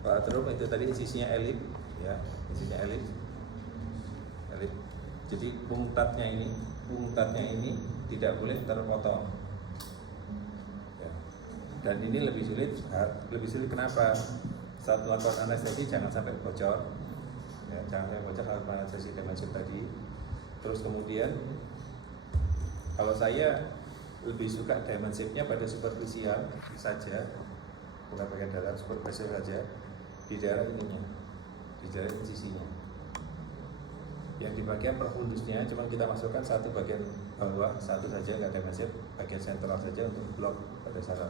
Kalau atrium itu tadi sisinya elip, ya, sisinya elip. Jadi punctatnya ini tidak boleh terpotong. Ya. Dan ini lebih sulit kenapa? Saat melakukan anestesi jangan sampai bocor. Ya, jangan sampai bocor saat anestesi Demensip tadi. Terus kemudian kalau saya lebih suka Demensipnya pada superficial saja, bukan bagian dalam, superficial saja di daerah ininya, di daerah sisinya. Yang di bagian perfundusnya cuma kita masukkan satu bagian bawah, satu saja, nggak Demensip, bagian sentral saja untuk blok pada saraf.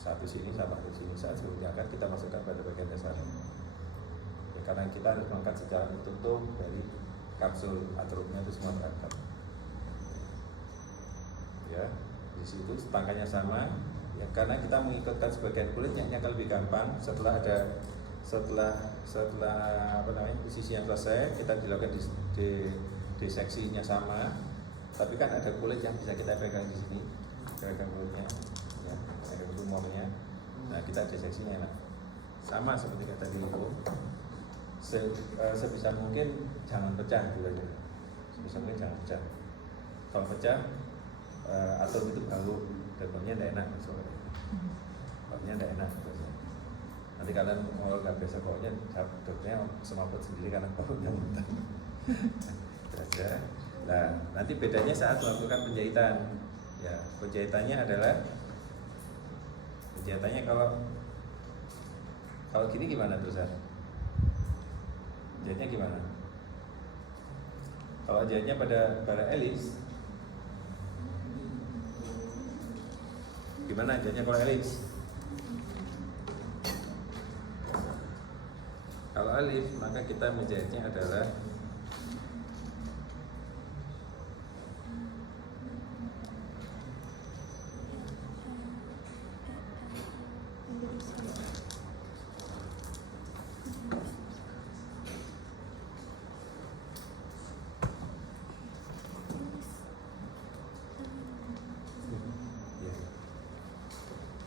Satu sini sama satu sini, saat sebelumnya akan kita masukkan pada bagian dasar. Ya, karena kita harus mengangkat secara tertutup dari kapsul atriumnya itu semua terangkat. Ya, di situ tangkanya sama. Ya, karena kita mengikutkan sebagian kulitnya ini akan lebih gampang setelah sisi yang selesai kita dilakukan di seksinya sama, tapi kan ada kulit yang bisa kita pegang di sini, pegang kulitnya, ya, pegang tumornya. Nah, kita diseksinya enak, sama seperti kata di itu. Sebisa mungkin jangan pecah dulu aja, sebisa mungkin jangan pecah. Kalau pecah atrium itu bau dan baunya tidak enak, baunya tidak enak. Nanti kalian kalau nggak biasa baunya, dokternya semaput sendiri karena baunya muntah. Saja. Nah, nanti bedanya saat melakukan penjahitan. Ya, penjahitannya kalau gini gimana terusan? Jahitnya gimana? Kalau jahitnya pada elips, gimana jahitnya kalau elips? Kalau elips, maka kita menjahitnya adalah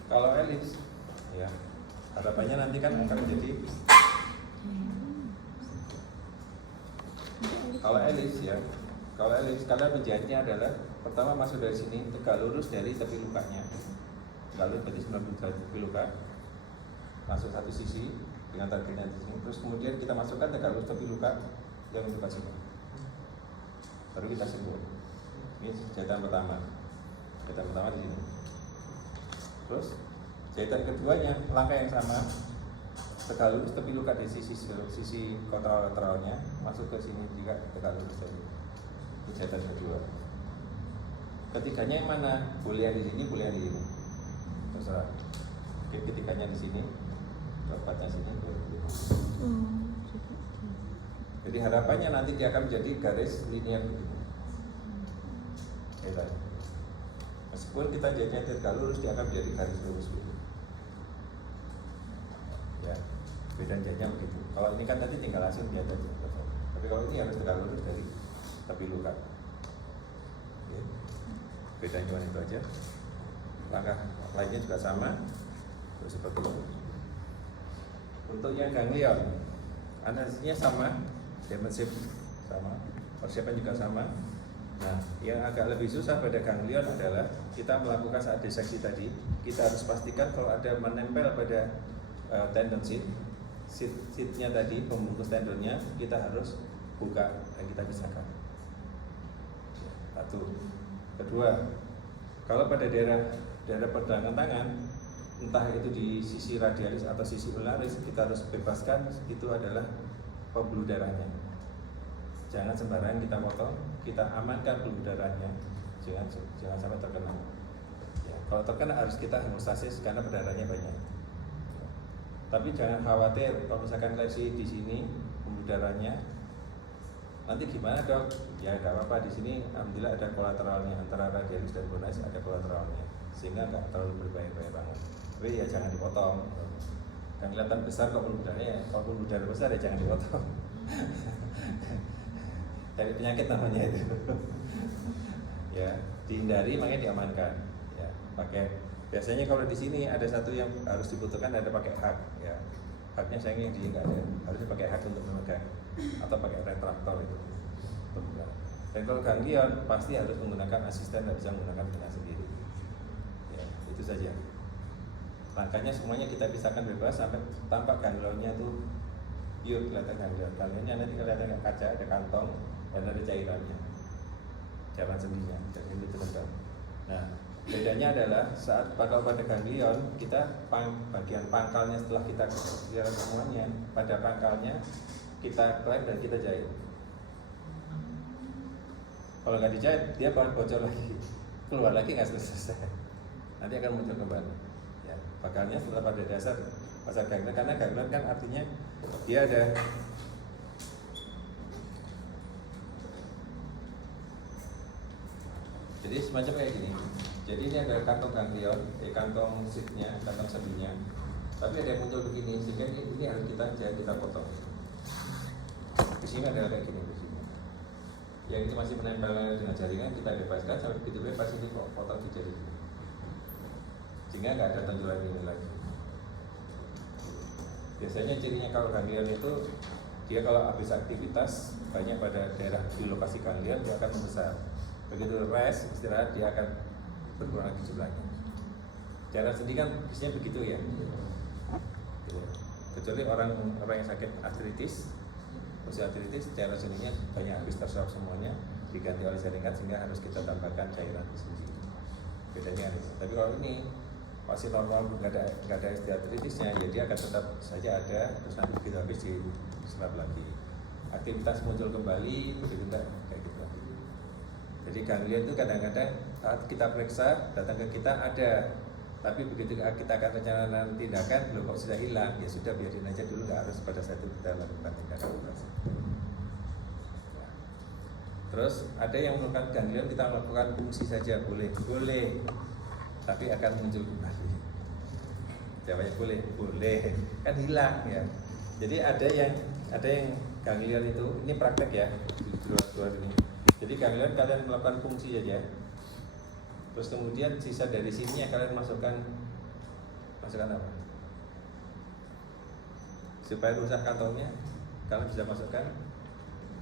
kalau elips, ya, harapannya nanti kan akan menjadi kalau elips kalian menjahitnya adalah pertama masuk dari sini, tegak lurus dari tepi lukanya, tegak lurus berarti 90 derajat tepi luka, masuk satu sisi dengan targetnya di sini, terus kemudian kita masukkan tegak lurus tepi luka yang mendekat sini, baru kita sembuh. Ini jahitan pertama di sini. Terus jahitan keduanya langkah yang sama, tegak lurus tepi luka di sisi lateralnya, masuk ke sini juga tegak lurus tadi. Ini jahitan kedua. Ketiganya yang mana? Boleh yang di sini, boleh yang di sini. Terserah. Oke, ketiganya di sini, keempatnya sini. Jadi harapannya nanti dia akan menjadi garis linear begini. Oke, meskipun kita jahitnya tegak lurus, dia akan menjadi garis lurus begini. Ya, beda jahitnya begitu. Kalau ini kan tadi tinggal langsung jahit aja. Tapi kalau ini harus tegak lurus dari tepi luka. Oke. Bedanya cuma itu aja. Langkah lainnya juga sama. Terus seperti itu. Untuk yang ganglion, analisisnya sama, Demensip sama, persiapan juga sama. Nah, yang agak lebih susah pada ganglion adalah kita melakukan saat diseksi tadi, kita harus pastikan kalau ada menempel pada tendon sheath-nya tadi, pembungkus tendonnya, kita harus buka dan kita pisahkan. Satu. Kedua, kalau pada daerah pergelangan tangan, entah itu di sisi radialis atau sisi ularis, kita harus bebaskan, itu adalah pembuluh darahnya. Jangan sembarangan kita potong, kita amankan pembuluh darahnya, jangan sampai terkena. Ya, kalau terkena harus kita hemostasis karena darahnya banyak. Tapi jangan khawatir kalau misalkan lesi di sini pembuluh darahnya, nanti gimana dok? Ya nggak apa-apa, di sini alhamdulillah ada kolateralnya, antara radialis dan bonalis ada kolateralnya, sehingga nggak terlalu berbahaya banget. Tapi ya jangan dipotong. Kan kelihatan besar kok pembuluh darahnya, kalau pembuluh darah besar ya jangan dipotong. Dari penyakit namanya itu. Ya, dihindari, makanya diamankan. Ya, pakai. Biasanya kalau di sini ada satu yang harus dibutuhkan, ada pakai hak. Ya, haknya sayangnya dia nggak ada, harusnya pakai hak untuk memegang atau pakai retraktor itu. Retraktor ganglion pasti harus menggunakan asisten, tidak bisa menggunakan dengan sendiri. Ya, itu saja. Makanya semuanya kita pisahkan bebas sampai tampak ganglionnya tuh pure, kelihatan ganglion. Ganglionnya nanti kelihatan kayak kaca, ada kantong dan ada cairannya, cairan sendinya, jadi itu terendam. Nah, bedanya adalah saat pada ganglion kita bagian pangkalnya setelah kita lihat semuanya, pada pangkalnya kita klem dan kita jahit. Kalau nggak dijahit dia bocor lagi, keluar lagi nggak selesai, nanti akan muncul kembali. Ya, pangkalnya setelah pada dasar pasar ganglion, karena ganglion kan artinya dia ada jadi semacam kayak gini. Jadi ini ada kantong ganglion, kantong seatnya, kantong sendinya. Tapi ada yang muncul begini, sehingga ini harus kita potong. Di sini ada kayak gini di sini. Yang ini masih menempel dengan jaringan, kita bebaskan sampai begitu bebas ini kok potong di jari. Sehingga nggak ada tonjolan ini lagi. Biasanya cirinya kalau ganglion itu dia kalau habis aktivitas banyak pada daerah di lokasi ganglion dia akan membesar. Begitu rest istirahat dia akan berkurang lagi jumlahnya. Cairan sendi kan biasanya begitu ya. Kecuali orang yang sakit artritis, osteoartritis, cairan sendinya banyak habis terserap semuanya, diganti oleh jaringan sehingga harus kita tambahkan cairan sendi. Bedanya itu. Tapi kalau ini masih normal, nggak ada osteoartritisnya, ya dia akan tetap saja ada, terus nanti begitu habis diserap lagi. Aktivitas muncul kembali, begitu kayak gitu lagi. Jadi ganglion itu kadang-kadang saat kita periksa datang ke kita ada, tapi begitu kita akan rencanakan tindakan, loh kok sudah hilang, ya sudah biarin aja dulu, nggak harus pada saat itu kita lakukan tindakan operasi. Ya. Terus ada yang melakukan ganglion kita lakukan fungsi saja, boleh, tapi akan muncul kembali. Jawabnya boleh, kan hilang ya. Jadi ada yang ganglion itu, ini praktek ya di luar ini. Jadi ganglion kalian melakukan fungsi saja. Terus kemudian sisa dari sini yang kalian masukkan apa? Supaya rusak kantongnya, kalian bisa masukkan.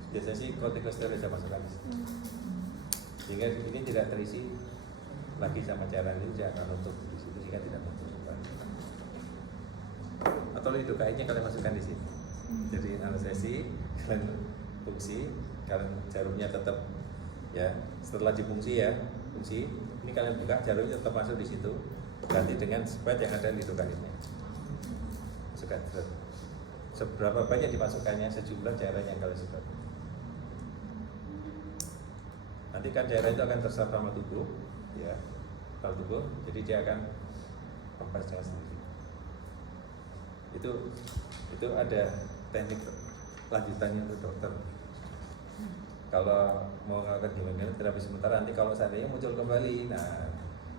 Biasanya sih kortikosteroid bisa masukkan. Sehingga ini tidak terisi lagi sama cairan itu, jangan nutup di situ sehingga tidak nutup kembali. Atau itu kayaknya kalian masukkan di sini. Jadi anestesi, kalian fungsi, kalian jarumnya tetap ya setelah difungsi ya fungsi ini kalian buka, jarumnya tetap masuk di situ, ganti dengan spet yang ada di lidokainnya. Masukkan seberapa banyak dimasukkannya, sejumlah cairan yang kalian suka. Nanti kan cairan itu akan terserap sama tubuh ya, kalau tubuh, jadi dia akan kempes dengan sendiri. Itu ada teknik lanjutannya untuk dokter. Kalau mau melakukan gimana terapi sementara, nanti kalau seandainya muncul kembali, nah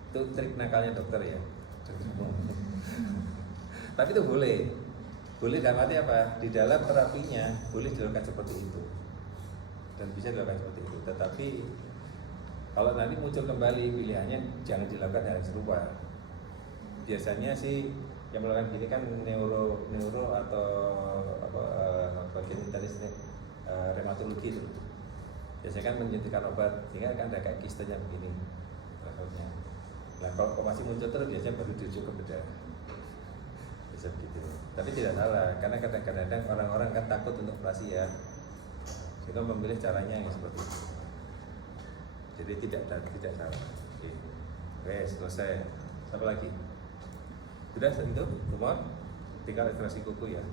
itu trik nakalnya dokter ya. Tapi itu boleh dalam arti apa? Di dalam terapinya boleh dilakukan seperti itu dan bisa dilakukan seperti itu. Tetapi kalau nanti muncul kembali, pilihannya jangan dilakukan hal yang serupa. Biasanya sih yang melakukan gini kan neuro atau bagian intensif reumatologi itu. Biasanya kan menyuntikkan obat sehingga kan ada kayak kistenya begini levelnya. Nah kalau masih muncul terus biasanya baru dirujuk ke bedah. Bisa begitu. Tapi tidak salah karena kadang-kadang orang-orang kan takut untuk operasi ya, sehingga memilih caranya yang seperti itu. Jadi tidak salah. Oke, selesai. Apa lagi? Sudah itu semua. Tinggal ekstraksi kuku ya.